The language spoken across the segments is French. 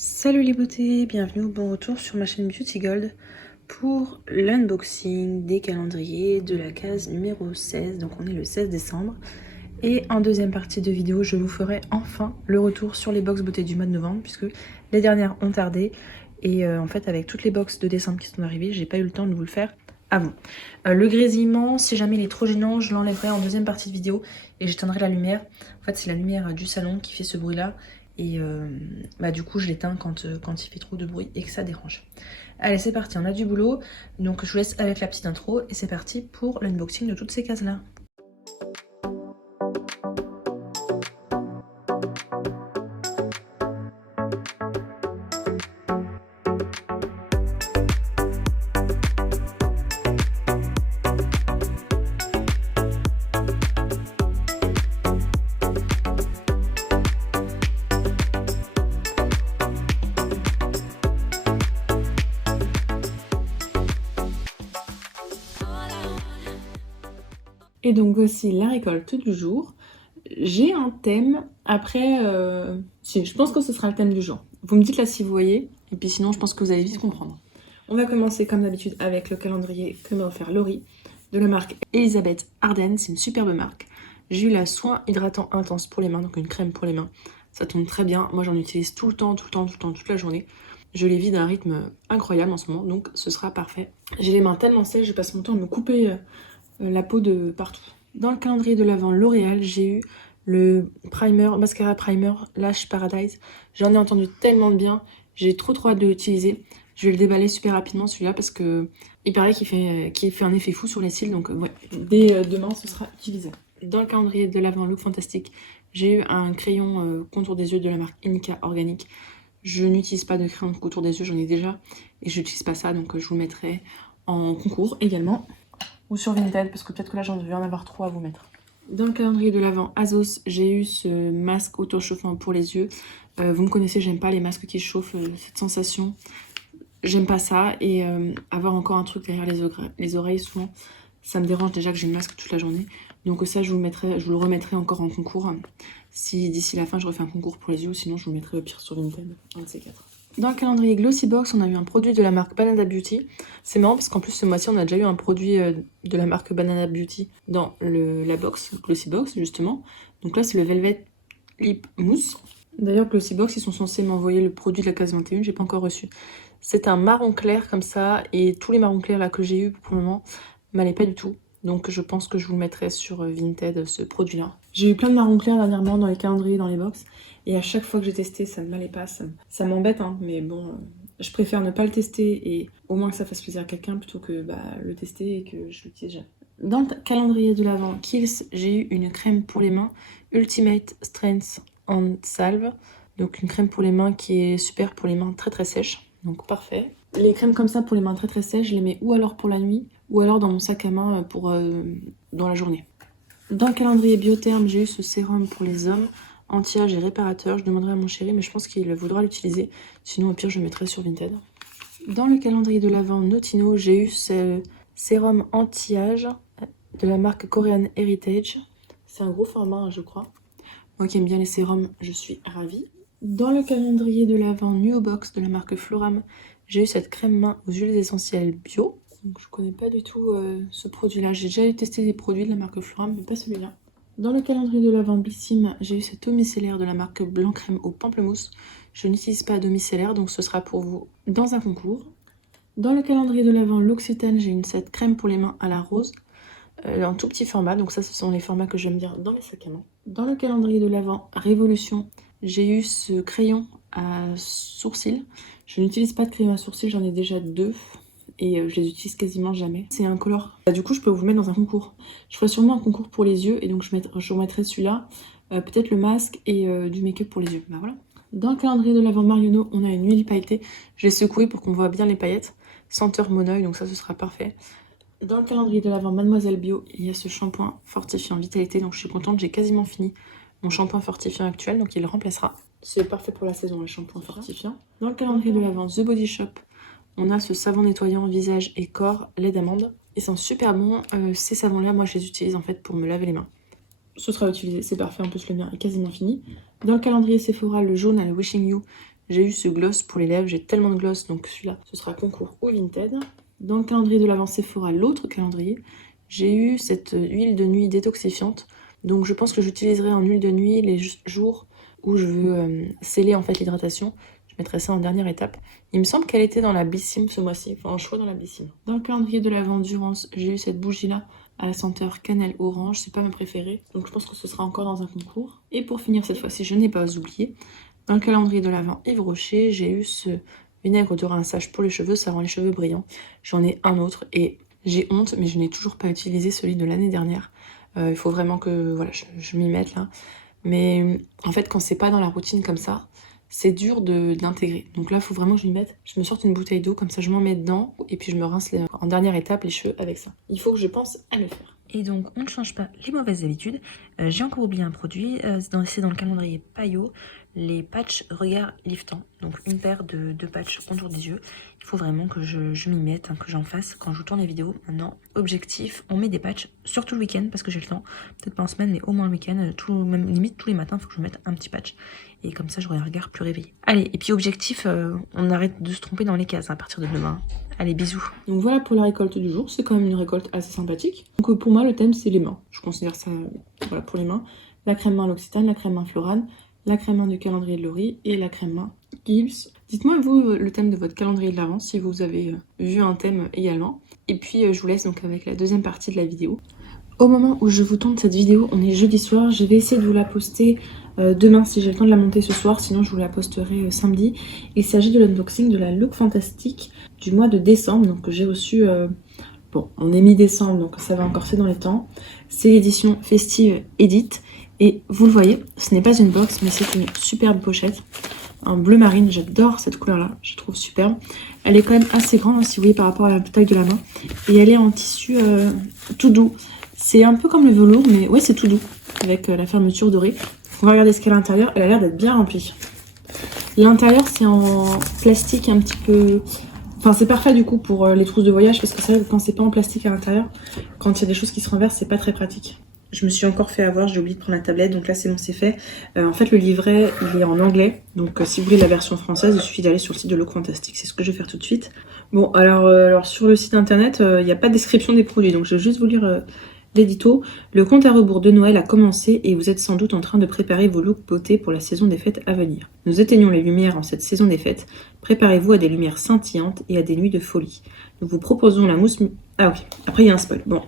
Salut les beautés, bienvenue ou bon retour sur ma chaîne Beauty Gold pour l'unboxing des calendriers de la case numéro 16, donc on est le 16 décembre. Et en deuxième partie de vidéo, je vous ferai enfin le retour sur les box beauté du mois de novembre, puisque les dernières ont tardé. Et en fait, avec toutes les box de décembre qui sont arrivées, j'ai pas eu le temps de vous le faire avant. Le grésillement, si jamais il est trop gênant, je l'enlèverai en deuxième partie de vidéo et j'éteindrai la lumière. En fait, c'est la lumière du salon qui fait ce bruit-là. Et du coup, je l'éteins quand il fait trop de bruit et que ça dérange. Allez, c'est parti, on a du boulot. Donc, je vous laisse avec la petite intro et c'est parti pour l'unboxing de toutes ces cases-là. Et donc voici la récolte du jour. J'ai un thème, après, si, je pense que ce sera le thème du jour. Vous me dites là si vous voyez, et puis sinon je pense que vous allez vite comprendre. On va commencer comme d'habitude avec le calendrier que m'a offert Laurie, de la marque Elisabeth Arden, c'est une superbe marque. J'ai eu la soin hydratant intense pour les mains, donc une crème pour les mains. Ça tombe très bien, moi j'en utilise tout le temps, toute la journée. Je les vide à un rythme incroyable en ce moment, donc ce sera parfait. J'ai les mains tellement sèches, je passe mon temps à me couper la peau de partout. Dans le calendrier de l'Avent L'Oréal, j'ai eu le primer, mascara primer Lash Paradise. J'en ai entendu tellement de bien, j'ai trop hâte de l'utiliser. Je vais le déballer super rapidement celui-là parce que il paraît qu'il fait un effet fou sur les cils, donc ouais, dès demain ce sera utilisé. Dans le calendrier de l'Avent Look Fantastique, j'ai eu un crayon contour des yeux de la marque Inica Organique. Je n'utilise pas de crayon de contour des yeux, j'en ai déjà, et je n'utilise pas ça, donc je vous le mettrai en concours également. Ou sur Vinted, parce que peut-être que là j'en devais en avoir 3 à vous mettre. Dans le calendrier de l'Avent Azos, j'ai eu ce masque auto-chauffant pour les yeux. Vous me connaissez, j'aime pas les masques qui chauffent, cette sensation. J'aime pas ça, et avoir encore un truc derrière les oreilles, souvent, ça me dérange déjà que j'ai le masque toute la journée. Donc ça, je vous le remettrai encore en concours. Si d'ici la fin, je refais un concours pour les yeux, sinon je vous le mettrai au pire sur Vinted, un de ces quatre. Dans le calendrier Glossybox, on a eu un produit de la marque Banana Beauty. C'est marrant parce qu'en plus ce mois-ci, on a déjà eu un produit de la marque Banana Beauty dans la box, Glossybox justement. Donc là, c'est le Velvet Lip Mousse. D'ailleurs, Glossybox, ils sont censés m'envoyer le produit de la case 21, j'ai pas encore reçu. C'est un marron clair comme ça, et tous les marrons clairs là que j'ai eu pour le moment m'allaient pas du tout. Donc je pense que je vous le mettrai sur Vinted, ce produit-là. J'ai eu plein de marrons clairs dernièrement dans les calendriers, dans les box. Et à chaque fois que j'ai testé, ça ne m'allait pas. Ça m'embête, hein, mais bon, je préfère ne pas le tester et au moins que ça fasse plaisir à quelqu'un plutôt que le tester et que je l'utilise jamais. Dans le calendrier de l'Avent Kiehl's, j'ai eu une crème pour les mains Ultimate Strength en salve. Donc une crème pour les mains qui est super pour les mains très très sèches. Donc parfait. Les crèmes comme ça pour les mains très très sèches, je les mets ou alors pour la nuit ou alors dans mon sac à main pour dans la journée. Dans le calendrier Biotherm, j'ai eu ce sérum pour les hommes, anti-âge et réparateur. Je demanderai à mon chéri, mais je pense qu'il voudra l'utiliser. Sinon, au pire, je le mettrai sur Vinted. Dans le calendrier de l'Avent Notino, j'ai eu ce sérum anti-âge de la marque Korean Heritage. C'est un gros format, je crois. Moi qui aime bien les sérums, je suis ravie. Dans le calendrier de l'Avent New Box de la marque Floram, j'ai eu cette crème main aux huiles essentielles bio. Donc je connais pas du tout ce produit-là. J'ai déjà testé des produits de la marque Floram, mais pas celui-là. Dans le calendrier de l'Avent Blissim, j'ai eu cette eau micellaire de la marque Blanc Crème au pamplemousse. Je n'utilise pas d'eau micellaire, donc ce sera pour vous dans un concours. Dans le calendrier de l'Avent L'Occitane, j'ai eu cette crème pour les mains à la rose, en tout petit format. Donc ça, ce sont les formats que j'aime bien dans les sacs à main. Dans le calendrier de l'Avent Révolution, j'ai eu ce crayon à sourcils. Je n'utilise pas de crayon à sourcils, j'en ai déjà 2. Et je les utilise quasiment jamais. C'est un color. Du coup, je peux vous mettre dans un concours. Je ferai sûrement un concours pour les yeux et donc je remettrai celui-là. Peut-être le masque et du make-up pour les yeux. Bah voilà. Dans le calendrier de l'Avent Marionneau, on a une huile pailletée. Je l'ai secouée pour qu'on voit bien les paillettes. Senteur mon oeil, donc ça, ce sera parfait. Dans le calendrier de l'Avent Mademoiselle Bio, il y a ce shampoing fortifiant vitalité. Donc je suis contente, j'ai quasiment fini mon shampoing fortifiant actuel, donc il le remplacera. C'est parfait pour la saison, les shampoings fortifiants. Dans le calendrier de l'Avent The Body Shop, on a ce savon nettoyant visage et corps, lait d'amande. Ils sont super bons. Ces savons-là, moi, je les utilise en fait pour me laver les mains. Ce sera utilisé, c'est parfait. En plus, le mien est quasiment fini. Dans le calendrier Sephora, le jaune à le Wishing You, J'ai eu ce gloss pour les lèvres, j'ai tellement de gloss, donc celui-là, ce sera concours ou Vinted. Dans le calendrier de l'Avent Sephora, l'autre calendrier, j'ai eu cette huile de nuit détoxifiante. Donc je pense que j'utiliserai en huile de nuit les jours où je veux sceller en fait l'hydratation. Je mettrai ça en dernière étape. Il me semble qu'elle était dans la Blissim ce mois-ci, enfin un choix dans la Blissim. Dans le calendrier de l'Avent Durance, j'ai eu cette bougie-là à la senteur cannelle orange, c'est pas ma préférée, donc je pense que ce sera encore dans un concours. Et pour finir cette fois-ci, je n'ai pas oublié, dans le calendrier de l'Avent Yves Rocher, j'ai eu ce vinaigre de rinçage pour les cheveux, ça rend les cheveux brillants. J'en ai un autre et j'ai honte, mais je n'ai toujours pas utilisé celui de l'année dernière. Il faut vraiment que voilà, je m'y mette là. Mais en fait, quand c'est pas dans la routine comme ça, c'est dur d'intégrer. Donc là, il faut vraiment que je m'y mette. Je me sorte une bouteille d'eau, comme ça je m'en mets dedans, et puis je me rince en dernière étape les cheveux avec ça. Il faut que je pense à le faire. Et donc, on ne change pas les mauvaises habitudes. J'ai encore oublié un produit, c'est dans le calendrier Payot, les patchs regard liftant. Donc, une paire de patchs contour des yeux. Il faut vraiment que je m'y mette, que j'en fasse quand je tourne les vidéos. Maintenant, objectif, on met des patchs, surtout le week-end, parce que j'ai le temps. Peut-être pas en semaine, mais au moins le week-end, même limite tous les matins, il faut que je mette un petit patch. Et comme ça, j'aurai un regard plus réveillé. Allez, et puis objectif, on arrête de se tromper dans les cases à partir de demain. Allez, bisous. Donc voilà pour la récolte du jour, c'est quand même une récolte assez sympathique. Donc pour moi, le thème, c'est les mains. Je considère ça voilà, pour les mains. La crème main L'Occitane, la crème main Florane, la crème main du calendrier de Laurie et la crème main Gibbs. Dites-moi, vous, le thème de votre calendrier de l'Avent, si vous avez vu un thème également. Et puis, je vous laisse donc avec la deuxième partie de la vidéo. Au moment où je vous tourne cette vidéo, on est jeudi soir. Je vais essayer de vous la poster demain si j'ai le temps de la monter ce soir. Sinon, je vous la posterai samedi. Il s'agit de l'unboxing de la Look Fantastique du mois de décembre. Donc, j'ai reçu... bon, on est mi-décembre, donc ça va encore c'est dans les temps. C'est l'édition Festive Edit. Et vous le voyez, ce n'est pas une box, mais c'est une superbe pochette. Un bleu marine, j'adore cette couleur-là, je trouve superbe. Elle est quand même assez grande, hein, si vous voyez, par rapport à la taille de la main. Et elle est en tissu tout doux. C'est un peu comme le velours, mais ouais, c'est tout doux, avec la fermeture dorée. On va regarder ce qu'il y a à l'intérieur, elle a l'air d'être bien remplie. L'intérieur, c'est en plastique un petit peu... Enfin, c'est parfait du coup pour les trousses de voyage, parce que c'est vrai que quand c'est pas en plastique à l'intérieur, quand il y a des choses qui se renversent, c'est pas très pratique. Je me suis encore fait avoir, j'ai oublié de prendre la tablette, donc là c'est bon, c'est fait. En fait, le livret, il est en anglais, donc si vous voulez la version française, il suffit d'aller sur le site de Look Fantastique, c'est ce que je vais faire tout de suite. Bon, alors sur le site internet, il n'y a pas de description des produits, donc je vais juste vous lire l'édito. Le compte à rebours de Noël a commencé et vous êtes sans doute en train de préparer vos looks beauté pour la saison des fêtes à venir. Nous éteignons les lumières en cette saison des fêtes. Préparez-vous à des lumières scintillantes et à des nuits de folie. Nous vous proposons la mousse... Ah ok, après il y a un spoil, bon.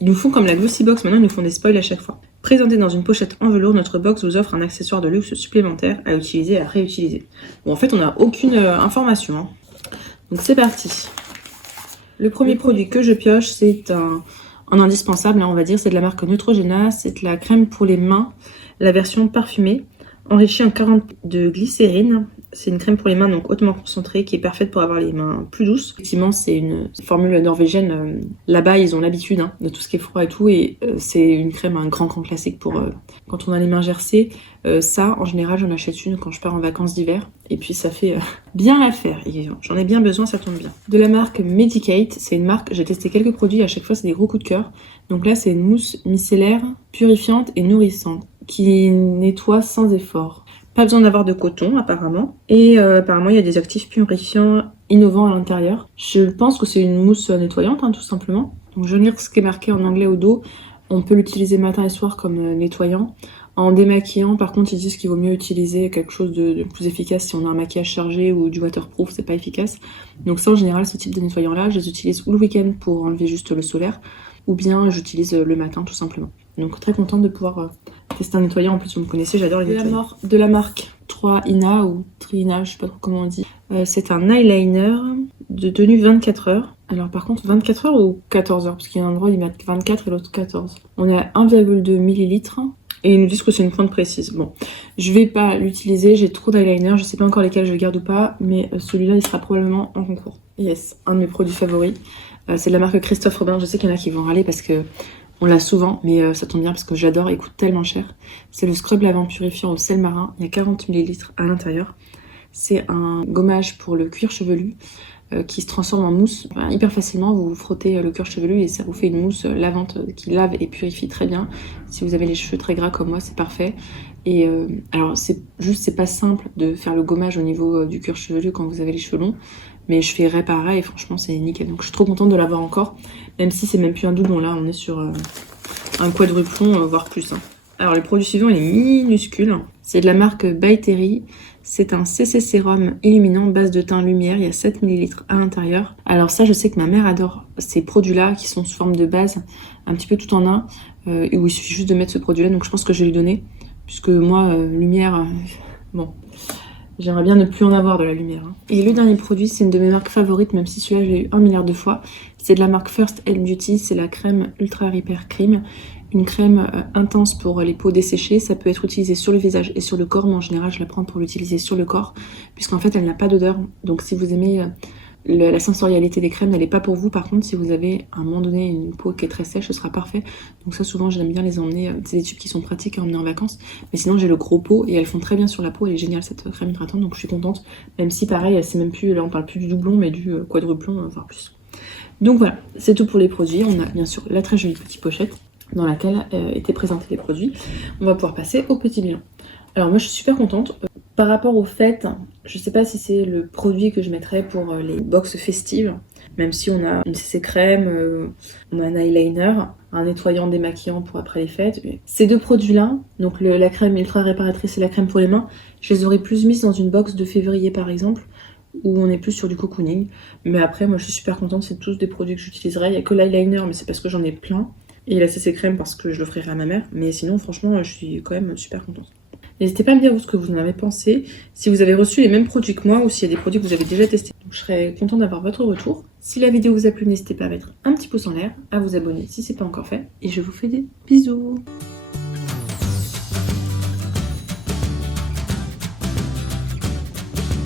Ils nous font comme la Glossy Box, maintenant ils nous font des spoils à chaque fois. Présenté dans une pochette en velours, notre box vous offre un accessoire de luxe supplémentaire à utiliser et à réutiliser. Bon, en fait, on n'a aucune information. Hein. Donc c'est parti. Le premier produit que je pioche, c'est un indispensable, hein, on va dire. C'est de la marque Neutrogena. C'est de la crème pour les mains, la version parfumée, enrichie en 40 de glycérine. C'est une crème pour les mains donc hautement concentrée qui est parfaite pour avoir les mains plus douces. Effectivement, c'est une formule norvégienne. Là-bas, ils ont l'habitude hein, de tout ce qui est froid et tout. Et c'est une crème, un grand classique pour quand on a les mains gercées. Ça, en général, j'en achète une quand je pars en vacances d'hiver. Et puis, ça fait bien l'affaire. J'en ai bien besoin, ça tombe bien. De la marque Medicate, c'est une marque, j'ai testé quelques produits. À chaque fois, c'est des gros coups de cœur. Donc là, c'est une mousse micellaire purifiante et nourrissante qui nettoie sans effort. Pas besoin d'avoir de coton apparemment. Et apparemment il y a des actifs purifiants innovants à l'intérieur. Je pense que c'est une mousse nettoyante hein, tout simplement. Donc je vais lire ce qui est marqué en anglais au dos. On peut l'utiliser matin et soir comme nettoyant. En démaquillant par contre ils disent qu'il vaut mieux utiliser quelque chose de plus efficace si on a un maquillage chargé ou du waterproof, c'est pas efficace. Donc ça en général ce type de nettoyant là je les utilise ou le week-end pour enlever juste le solaire ou bien j'utilise le matin tout simplement. Donc très contente de pouvoir tester un nettoyant, en plus vous me connaissez, j'adore les nettoyants. De la marque 3INA ou Trina, je sais pas trop comment on dit. C'est un eyeliner de tenue 24 heures. Alors par contre 24 heures ou 14 heures, parce qu'il y a un endroit ils mettent 24 et l'autre 14. On est à 1,2 ml et ils nous disent que c'est une pointe précise. Bon, je vais pas l'utiliser, j'ai trop d'eyeliner, je sais pas encore lesquels je garde ou pas, mais celui-là il sera probablement en concours. Yes, un de mes produits favoris. C'est de la marque Christophe Robin, je sais qu'il y en a qui vont râler parce que on l'a souvent, mais ça tombe bien parce que j'adore et il coûte tellement cher. C'est le scrub lavant purifiant au sel marin. Il y a 40 ml à l'intérieur. C'est un gommage pour le cuir chevelu. qui se transforme en mousse hyper facilement. Vous frottez le cuir chevelu et ça vous fait une mousse lavante qui lave et purifie très bien. Si vous avez les cheveux très gras comme moi, c'est parfait. Et alors c'est pas simple de faire le gommage au niveau du cuir chevelu quand vous avez les cheveux longs, mais je fais pareil et franchement c'est nickel. Donc je suis trop contente de l'avoir encore, même si c'est même plus un doublon. Là on est sur un quadruplon, voire plus. Alors le produit suivant il est minuscule, c'est de la marque By Terry. C'est un CC sérum illuminant base de teint lumière, il y a 7 ml à l'intérieur. Alors ça je sais que ma mère adore ces produits là qui sont sous forme de base, un petit peu tout en un, et où il suffit juste de mettre ce produit là, donc je pense que je vais lui donner. Puisque moi, lumière, bon, j'aimerais bien ne plus en avoir de la lumière. Et le dernier produit, c'est une de mes marques favorites, même si celui-là, j'ai eu 1 milliard de fois. C'est de la marque First Aid Beauty, c'est la crème Ultra Repair Cream. Une crème intense pour les peaux desséchées. Ça peut être utilisé sur le visage et sur le corps, mais en général, je la prends pour l'utiliser sur le corps, puisqu'en fait, elle n'a pas d'odeur. Donc si vous aimez la sensorialité des crèmes, elle n'est pas pour vous. Par contre, si vous avez à un moment donné une peau qui est très sèche, ce sera parfait. Donc ça, souvent, j'aime bien les emmener. C'est des tubes qui sont pratiques à emmener en vacances. Mais sinon, j'ai le gros pot et elles font très bien sur la peau. Elle est géniale, cette crème hydratante. Donc je suis contente. Même si, pareil, c'est même plus, là, on parle plus du doublon, mais du quadruplon, voire plus. Donc voilà, c'est tout pour les produits. On a bien sûr la très jolie petite pochette dans laquelle étaient présentés les produits. On va pouvoir passer au petit bilan. Alors moi, je suis super contente. Par rapport au fait, je sais pas si c'est le produit que je mettrais pour les box festives, même si on a une CC crème, on a un eyeliner, un nettoyant démaquillant pour après les fêtes. Ces deux produits-là, donc la crème ultra réparatrice et la crème pour les mains, je les aurais plus mises dans une box de février par exemple, où on est plus sur du cocooning. Mais après, moi je suis super contente, c'est tous des produits que j'utiliserai. Il n'y a que l'eyeliner, mais c'est parce que j'en ai plein. Et la CC crème parce que je l'offrirai à ma mère. Mais sinon, franchement, je suis quand même super contente. N'hésitez pas à me dire ce que vous en avez pensé, si vous avez reçu les mêmes produits que moi ou s'il y a des produits que vous avez déjà testés. Donc, je serais contente d'avoir votre retour. Si la vidéo vous a plu, n'hésitez pas à mettre un petit pouce en l'air, à vous abonner si ce n'est pas encore fait. Et je vous fais des bisous.